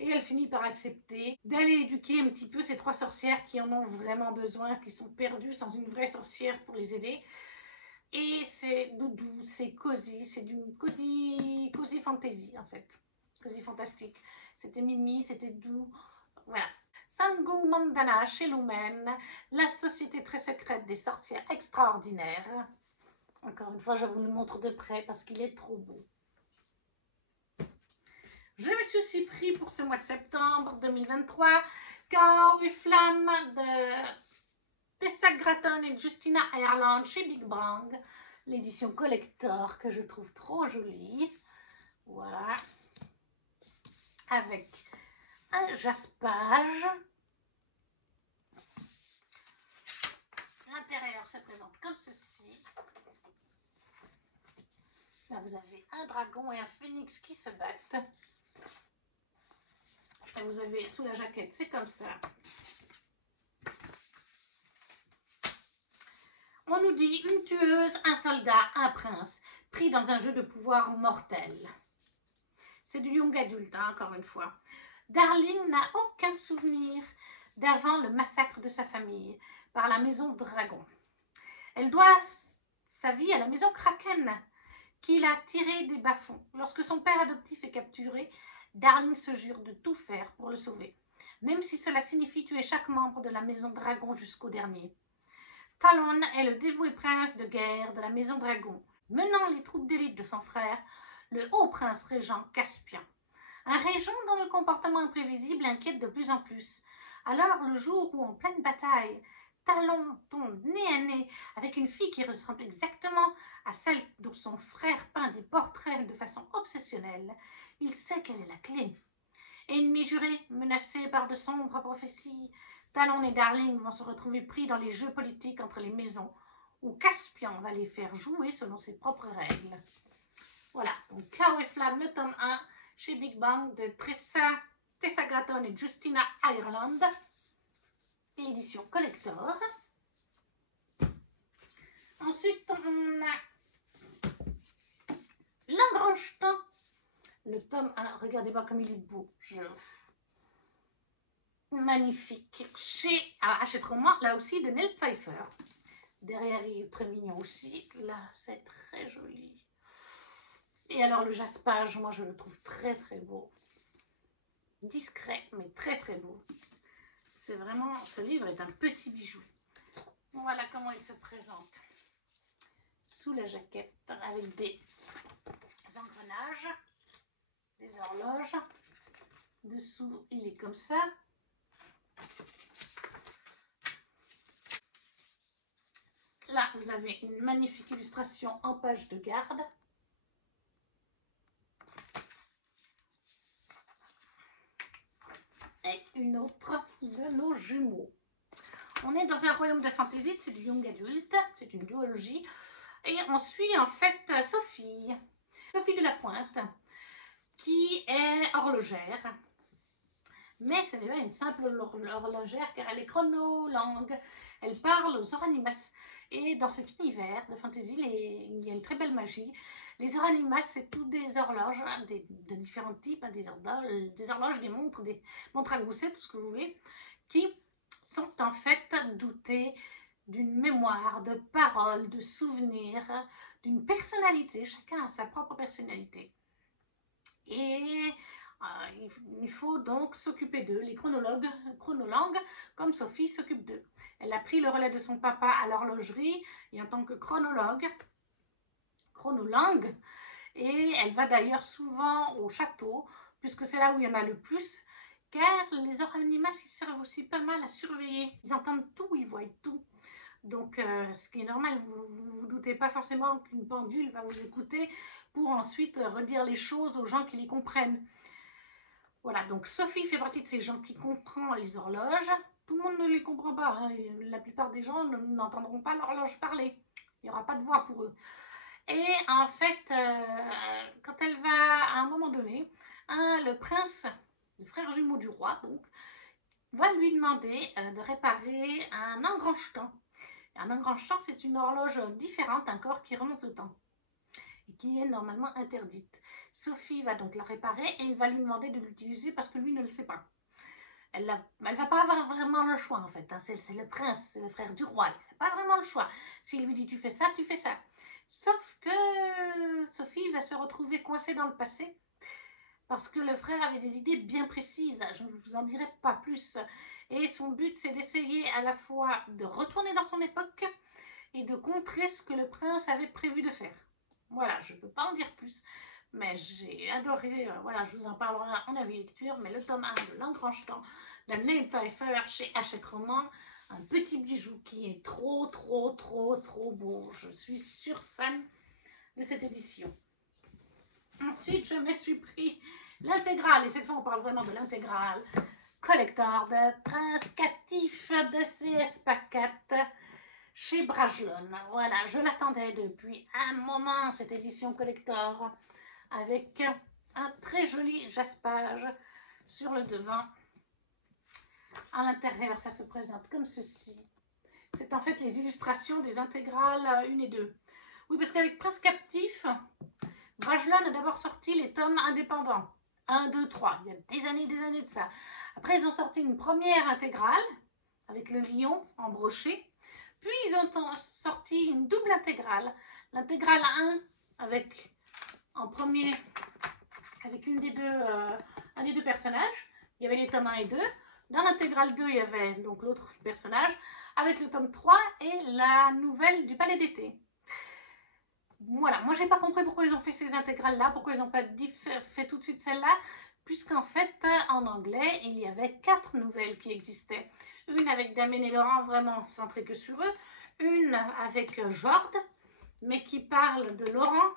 Et elle finit par accepter d'aller éduquer un petit peu ces 3 sorcières qui en ont vraiment besoin, qui sont perdues sans une vraie sorcière pour les aider. Et c'est doudou, c'est cosy, c'est d'une cosy fantasy en fait. Cosy fantastique. C'était mimi, c'était doux. Voilà. Sangu Mandana chez Lumen, la société très secrète des sorcières extraordinaires. Encore une fois, je vous le montre de près parce qu'il est trop beau. Je me suis aussi pris pour ce mois de septembre 2023 Chaos et Flamme de Tessa Gratton et Justina Ireland chez Big Bang, l'édition collector que je trouve trop jolie. Voilà. Avec un jaspage. L'intérieur se présente comme ceci. Là, vous avez un dragon et un phénix qui se battent. Et vous avez sous la jaquette, c'est comme ça. On nous dit une tueuse, un soldat, un prince, pris dans un jeu de pouvoir mortel. C'est du young adulte, hein, encore une fois. Darling n'a aucun souvenir d'avant le massacre de sa famille par la maison Dragon. Elle doit sa vie à la maison Kraken, qui l'a tirée des bas-fonds. Lorsque son père adoptif est capturé, Darling se jure de tout faire pour le sauver, même si cela signifie tuer chaque membre de la maison Dragon jusqu'au dernier. Talon est le dévoué prince de guerre de la maison Dragon, menant les troupes d'élite de son frère, le haut prince régent Caspian. Un régent dont le comportement imprévisible inquiète de plus en plus. Alors, le jour où, en pleine bataille, Talon tombe nez à nez avec une fille qui ressemble exactement à celle dont son frère peint des portraits de façon obsessionnelle, il sait quelle est la clé. Ennemis jurés, menacés par de sombres prophéties, Talon et Darling vont se retrouver pris dans les jeux politiques entre les maisons, où Caspian va les faire jouer selon ses propres règles. Voilà, donc Chaos et Flamme, le tome 1, chez Big Bang, de Tessa Gratton et Justina Ireland, édition collector. Ensuite, on a L'Engrange-Temps, le tome 1. Regardez-moi comme il est beau. Magnifique. Chez Hachette-Roman, là aussi, de Nell Pfeiffer. Derrière, il est très mignon aussi. Là, c'est très joli. Et alors, le jaspage, moi, je le trouve très, très beau. Discret, mais très, très beau. C'est vraiment, ce livre est un petit bijou. Voilà comment il se présente. Sous la jaquette, avec des engrenages, des horloges. Dessous, il est comme ça. Là, vous avez une magnifique illustration en page de garde. Et une autre de nos jumeaux. On est dans un royaume de fantasy, c'est du young adulte, c'est une duologie. Et on suit en fait Sophie de la Pointe, qui est horlogère. Mais ce n'est pas une simple horlogère, car elle est chronolangue. Elle parle aux Oranimas. Et dans cet univers de fantasy, il y a une très belle magie. Les Oranimas, c'est tous des horloges de différents types, des horloges, des montres à gousset, tout ce que vous voulez, qui sont en fait dotées d'une mémoire, de paroles, de souvenirs, d'une personnalité. Chacun a sa propre personnalité. Et il faut donc s'occuper d'eux. Les chronolangues, comme Sophie, s'occupent d'eux. Elle a pris le relais de son papa à l'horlogerie et en tant que chronolangue, et elle va d'ailleurs souvent au château, puisque c'est là où il y en a le plus, car les oranimas, ils servent aussi pas mal à surveiller. Ils entendent tout, ils voient tout. Donc, ce qui est normal, vous ne vous doutez pas forcément qu'une pendule va vous écouter pour ensuite redire les choses aux gens qui les comprennent. Voilà, donc Sophie fait partie de ces gens qui comprennent les horloges. Tout le monde ne les comprend pas, hein. La plupart des gens n'entendront pas l'horloge parler. Il n'y aura pas de voix pour eux. Et en fait, quand elle va, à un moment donné, le prince, le frère jumeau du roi, donc, va lui demander de réparer un engranchetant. Un engranchetant, c'est une horloge différente encore qui remonte le temps et qui est normalement interdite. Sophie va donc la réparer et il va lui demander de l'utiliser parce que lui ne le sait pas. Elle ne va pas avoir vraiment le choix en fait. Hein. C'est le prince, c'est le frère du roi. Il n'a pas vraiment le choix. S'il lui dit tu fais ça, tu fais ça. Sauf que Sophie va se retrouver coincée dans le passé parce que le frère avait des idées bien précises. Je ne vous en dirai pas plus. Et son but, c'est d'essayer à la fois de retourner dans son époque et de contrer ce que le prince avait prévu de faire. Voilà, je ne peux pas en dire plus, mais j'ai adoré, voilà, je vous en parlerai en avis lecture, mais le tome 1 de L'Engrangetant de Nate Pfeiffer chez Hachette Roman, un petit bijou qui est trop beau. Je suis fan de cette édition. Ensuite, je me suis pris l'intégrale, et cette fois on parle vraiment de l'intégrale, collector de Prince Captif de CS Packet chez Brajlon. Voilà, je l'attendais depuis un moment, cette édition collector, avec un très joli jaspage sur le devant. À l'intérieur, ça se présente comme ceci. C'est en fait les illustrations des intégrales 1 et 2. Oui, parce qu'avec Prince Captif, Brajlon a d'abord sorti les tomes indépendants. 1, 2, 3. Il y a des années de ça. Après, ils ont sorti une première intégrale avec le lion en brochet. Puis, ils ont sorti une double intégrale. L'intégrale 1 avec, en premier, avec un des deux personnages. Il y avait les tomes 1 et 2. Dans l'intégrale 2, il y avait donc l'autre personnage avec le tome 3 et la nouvelle du palais d'été. Voilà, moi j'ai pas compris pourquoi ils ont fait ces intégrales là, pourquoi ils n'ont pas fait tout de suite celle-là, puisqu'en fait en anglais il y avait 4 nouvelles qui existaient. Une avec Damien et Laurent vraiment centrée que sur eux, une avec Jord, mais qui parle de Laurent,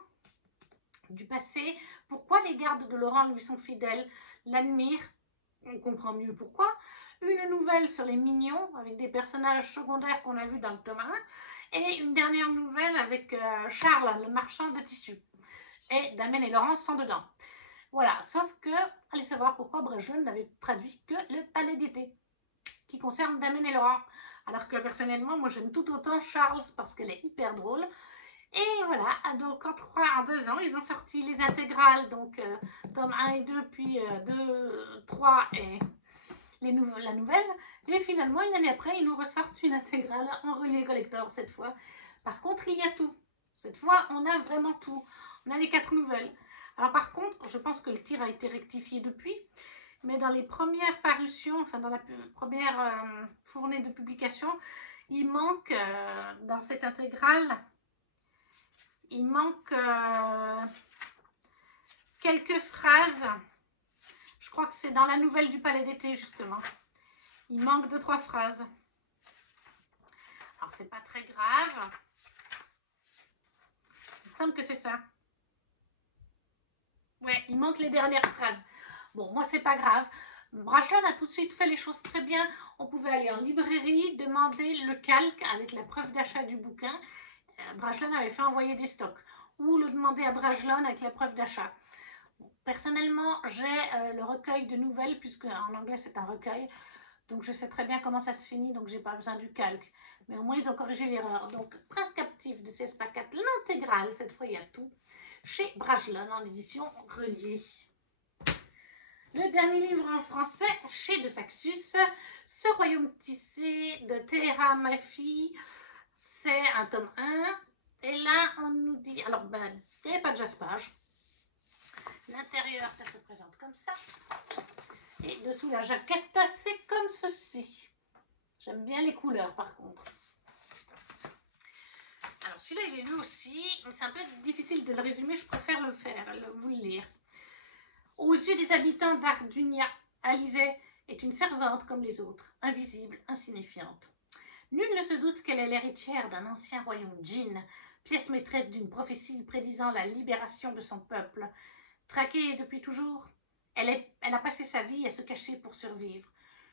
du passé, pourquoi les gardes de Laurent lui sont fidèles, l'admirent, on comprend mieux pourquoi. Une nouvelle sur les mignons avec des personnages secondaires qu'on a vus dans le tome 1. Et une dernière nouvelle avec Charles, le marchand de tissus. Et Damien et Laurent sont dedans. Voilà, sauf que, allez savoir pourquoi Brajlon n'avait traduit que le palais d'été, qui concerne Damien et Laurent. Alors que personnellement, moi j'aime tout autant Charles parce qu'elle est hyper drôle. Et voilà, donc en 2 ans, ils ont sorti les intégrales, donc tome 1 et 2, puis 2, 3 et la nouvelle. Et finalement, une année après, ils nous ressortent une intégrale en relié collector cette fois. Par contre, il y a tout. Cette fois, on a vraiment tout. On a les 4 nouvelles. Alors par contre, je pense que le tir a été rectifié depuis. Mais dans les premières parutions, enfin dans la première fournée de publication, il manque dans cette intégrale, il manque quelques phrases. Je crois que c'est dans la nouvelle du palais d'été justement. Il manque 2-3 phrases. Alors c'est pas très grave. Il me semble que c'est ça. Ouais, il manque les dernières phrases. Bon, moi c'est pas grave. Brajlon a tout de suite fait les choses très bien. On pouvait aller en librairie, demander le calque avec la preuve d'achat du bouquin. Brajlon avait fait envoyer des stocks. Ou le demander à Brajlon avec la preuve d'achat. Personnellement, j'ai le recueil de nouvelles, puisque en anglais c'est un recueil. Donc je sais très bien comment ça se finit, donc j'ai pas besoin du calque. Mais au moins ils ont corrigé l'erreur. Donc Prince Captif de CS Packet, l'intégrale, cette fois il y a tout, chez Brajlon en édition reliée. Le dernier livre en français chez De Saxus, Ce royaume tissé de Téhéra Mafi. c'est un tome 1. Et là, on nous dit... Alors, ben, il n'y avait pas de jaspage. L'intérieur, ça se présente comme ça. Et dessous la jaquette, c'est comme ceci. J'aime bien les couleurs, par contre. Alors, celui-là, il est lu aussi, mais c'est un peu difficile de le résumer. Je préfère le faire, vous le lire. Aux yeux des habitants d'Ardunia, Alizée est une servante comme les autres, invisible, insignifiante. Nul ne se doute qu'elle est l'héritière d'un ancien royaume djinn, pièce maîtresse d'une prophétie prédisant la libération de son peuple. Traquée depuis toujours, elle a passé sa vie à se cacher pour survivre,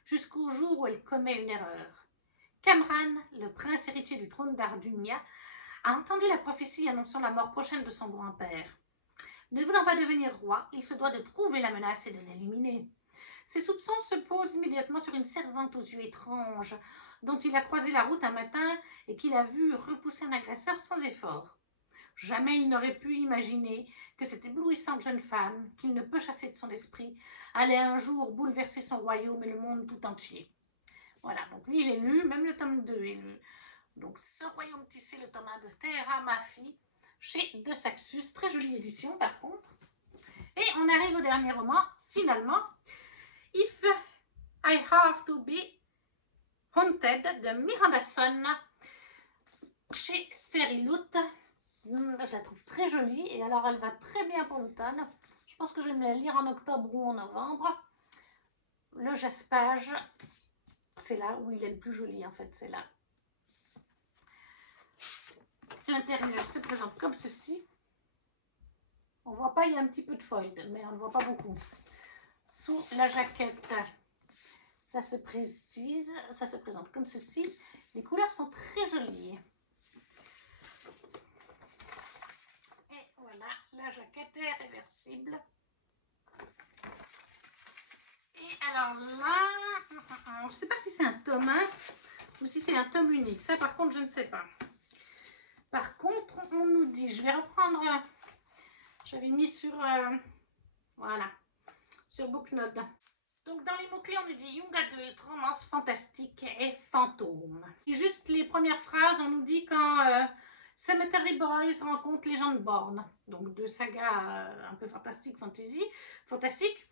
jusqu'au jour où elle commet une erreur. Kamran, le prince héritier du trône d'Ardunia, a entendu la prophétie annonçant la mort prochaine de son grand-père. Ne voulant pas devenir roi, il se doit de trouver la menace et de l'éliminer. Ses soupçons se posent immédiatement sur une servante aux yeux étranges, dont il a croisé la route un matin et qu'il a vu repousser un agresseur sans effort. Jamais il n'aurait pu imaginer que cette éblouissante jeune femme, qu'il ne peut chasser de son esprit, allait un jour bouleverser son royaume et le monde tout entier. Voilà, donc lui il est lu, même le tome 2 est lu. Donc ce royaume tissé, le tome 1 de Terra Mafi, chez De Saxus, très jolie édition par contre. Et on arrive au dernier roman, finalement, If I Have to Be Haunted de Miranda Son, chez Fairyloot. Je la trouve très jolie et alors elle va très bien pour l'automne. Je pense que je vais me la lire en octobre ou en novembre. Le jaspage, c'est là où il est le plus joli en fait, c'est là. L'intérieur se présente comme ceci. On ne voit pas, il y a un petit peu de foil, mais on ne voit pas beaucoup. Sous la jaquette, ça se précise, ça se présente comme ceci. Les couleurs sont très jolies. Et voilà, la jaquette est réversible. Et alors là, je ne sais pas si c'est un tome 1 ou si c'est un tome unique. Ça, par contre, je ne sais pas. Par contre, on nous dit, je vais reprendre, j'avais mis sur, voilà, sur Booknode. Donc, dans les mots-clés, on nous dit Young Adult, romance fantastique et fantôme. Et juste les premières phrases, on nous dit quand Cemetery Boys rencontre les gens de Borne. Donc, deux sagas un peu fantastique, fantastique.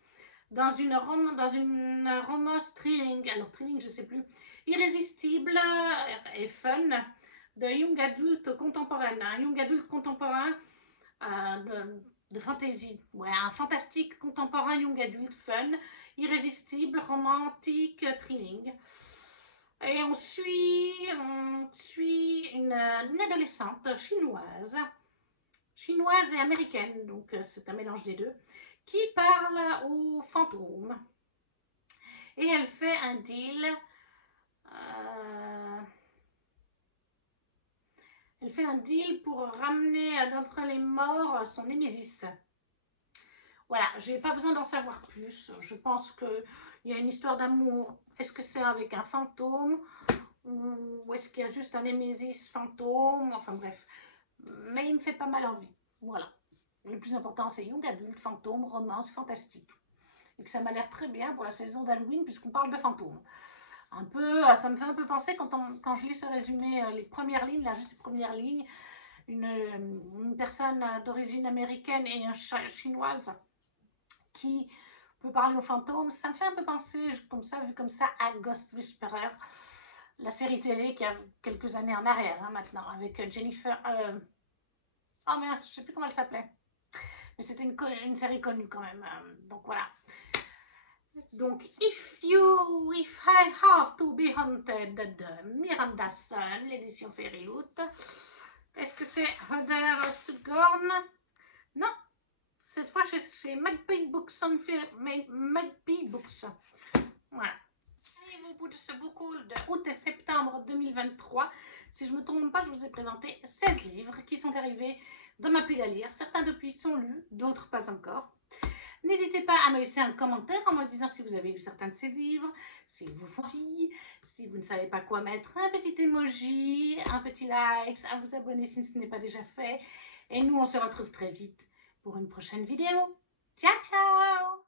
Dans une romance thrilling, alors thrilling, je sais plus, irrésistible et fun, de young adult contemporaine, un young adult contemporain de fantasy, ouais, un fantastique contemporain young adult fun, irrésistible, romantique, thrilling. Et on suit une adolescente chinoise et américaine, donc c'est un mélange des deux, qui parle aux fantômes. Et elle fait un deal. Elle fait un deal pour ramener d'entre les morts son némésis. Voilà, j'ai pas besoin d'en savoir plus. Je pense qu'il y a une histoire d'amour. Est-ce que c'est avec un fantôme ou est-ce qu'il y a juste un némésis fantôme? Enfin bref. Mais il me fait pas mal envie. Voilà. Le plus important, c'est young adulte, fantôme, romance, fantastique. Et que ça m'a l'air très bien pour la saison d'Halloween puisqu'on parle de fantômes. Un peu, ça me fait un peu penser quand je lis ce résumé, les premières lignes, là juste les premières lignes, une personne d'origine américaine et une chinoise qui peut parler aux fantômes, ça me fait un peu penser comme ça, vu comme ça, à Ghost Whisperer, la série télé qui a quelques années en arrière hein, maintenant, avec Jennifer, oh merde, je sais plus comment elle s'appelait, mais c'était une série connue quand même, donc voilà. Donc, If I Have to Be Haunted de Miranda Son, l'édition Fairyloot. Est-ce que c'est Heather Stuttgart? Non, cette fois chez Magpie Books. Magpie Books. Voilà. Et au bout de ce book haul de août et septembre 2023, si je ne me trompe pas, je vous ai présenté 16 livres qui sont arrivés dans ma pile à lire. Certains depuis sont lus, d'autres pas encore. N'hésitez pas à me laisser un commentaire en me disant si vous avez lu certains de ces livres, si vous font envie, si vous ne savez pas quoi mettre, un petit emoji, un petit like, à vous abonner si ce n'est pas déjà fait. Et nous, on se retrouve très vite pour une prochaine vidéo. Ciao, ciao!